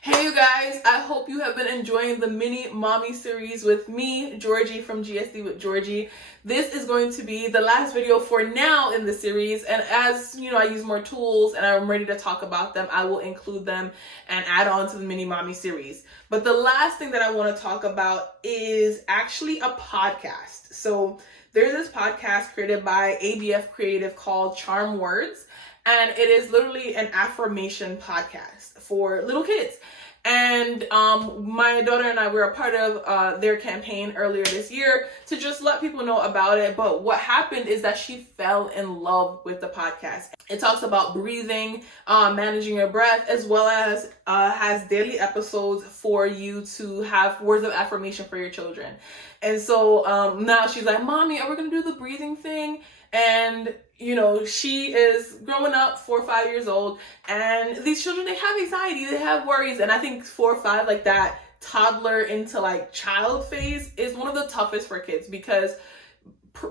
Hey you guys, I hope you have been enjoying the mini mommy series with me, Georgie from GSD with Georgie. This is going to be the last video for now in the series, and as you know, I use more tools and I'm ready to talk about them, I will include them and add on to the mini mommy series. But the last thing that I want to talk about is actually a podcast. So there's this podcast created by ABF Creative called Charm Words. And it is literally an affirmation podcast for little kids. And my daughter and I were a part of their campaign earlier this year to just let people know about it. But what happened is that she fell in love with the podcast. It talks about breathing, managing your breath, as well as has daily episodes for you to have words of affirmation for your children. And so now she's like, Mommy, are we going to do the breathing thing? And you know, she is growing up, 4 or 5 years old, and these children, they have anxiety, they have worries, and I think 4 or 5, like that toddler into like child phase is one of the toughest for kids, because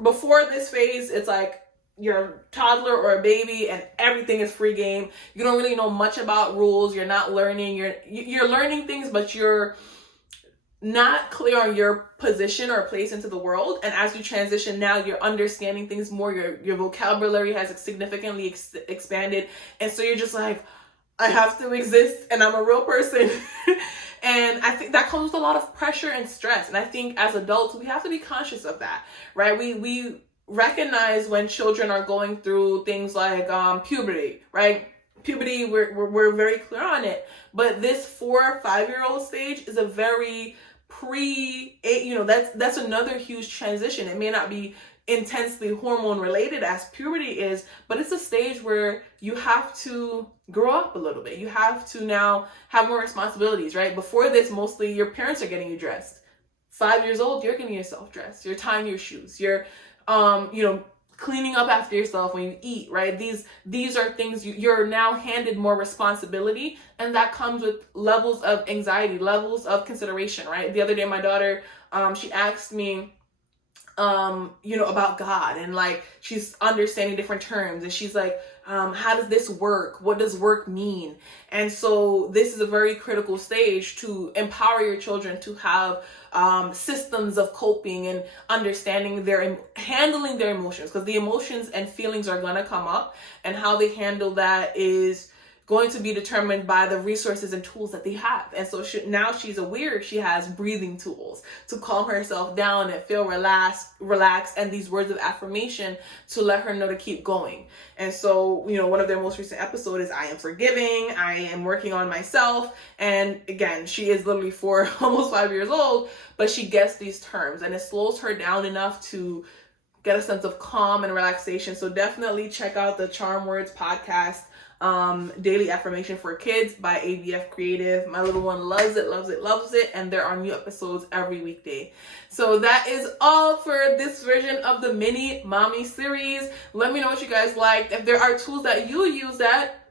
before this phase, it's like you're a toddler or a baby and everything is free game. You don't really know much about rules, you're not learning, you're learning things, but you're not clear on your position or place into the world. And as you transition now, you're understanding things more, your vocabulary has significantly expanded, and so you're just like, I have to exist and I'm a real person. And I think that comes with a lot of pressure and stress, and I think as adults we have to be conscious of that, right? We recognize when children are going through things like puberty, right? Puberty, we're very clear on it, but this 4 or 5 year old stage is a very that's another huge transition. It may not be intensely hormone related as puberty is, but it's a stage where you have to grow up a little bit. You have to now have more responsibilities, right? Before this, mostly your parents are getting you dressed. 5 years old, you're getting yourself dressed. You're tying your shoes. You're cleaning up after yourself when you eat, right? These are things you're now handed more responsibility, and that comes with levels of anxiety, levels of consideration, right? The other day, my daughter, she asked me, about God, and like she's understanding different terms, and she's like, how does this work? What does work mean? And so this is a very critical stage to empower your children to have systems of coping and understanding handling their emotions, because the emotions and feelings are going to come up, and how they handle that is going to be determined by the resources and tools that they have. And so now she's aware she has breathing tools to calm herself down and feel relaxed, and these words of affirmation to let her know to keep going. And so, one of their most recent episodes is I am forgiving, I am working on myself. And again, she is literally 4, almost 5 years old, but she gets these terms, and it slows her down enough to get a sense of calm and relaxation. So definitely check out the Charm Words podcast, daily affirmation for kids by ABF Creative. My little one loves it, and there are new episodes every weekday. So that is all for this version of the mini mommy series. Let me know what you guys liked. If there are tools that you use that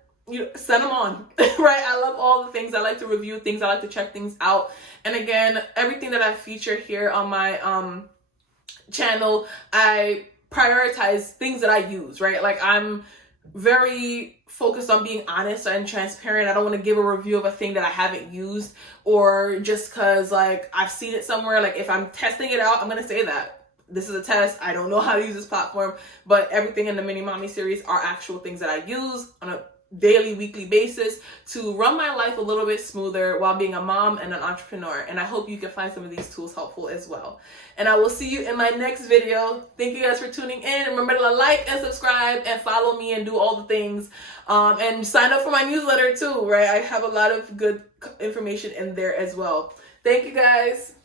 send them on. Right? I love all the things. I like to review things, I like to check things out. And again, everything that I feature here on my channel, I prioritize things that I use, right? Like, I'm very focused on being honest and transparent. I don't want to give a review of a thing that I haven't used, or just because like I've seen it somewhere. Like, if I'm testing it out, I'm going to say that this is a test. I don't know how to use this platform, but everything in the mini mommy series are actual things that I use on a daily, weekly basis to run my life a little bit smoother while being a mom and an entrepreneur. And I hope you can find some of these tools helpful as well. And I will see you in my next video. Thank you guys for tuning in. Remember to like and subscribe and follow me and do all the things. And sign up for my newsletter too, right? I have a lot of good information in there as well. Thank you guys.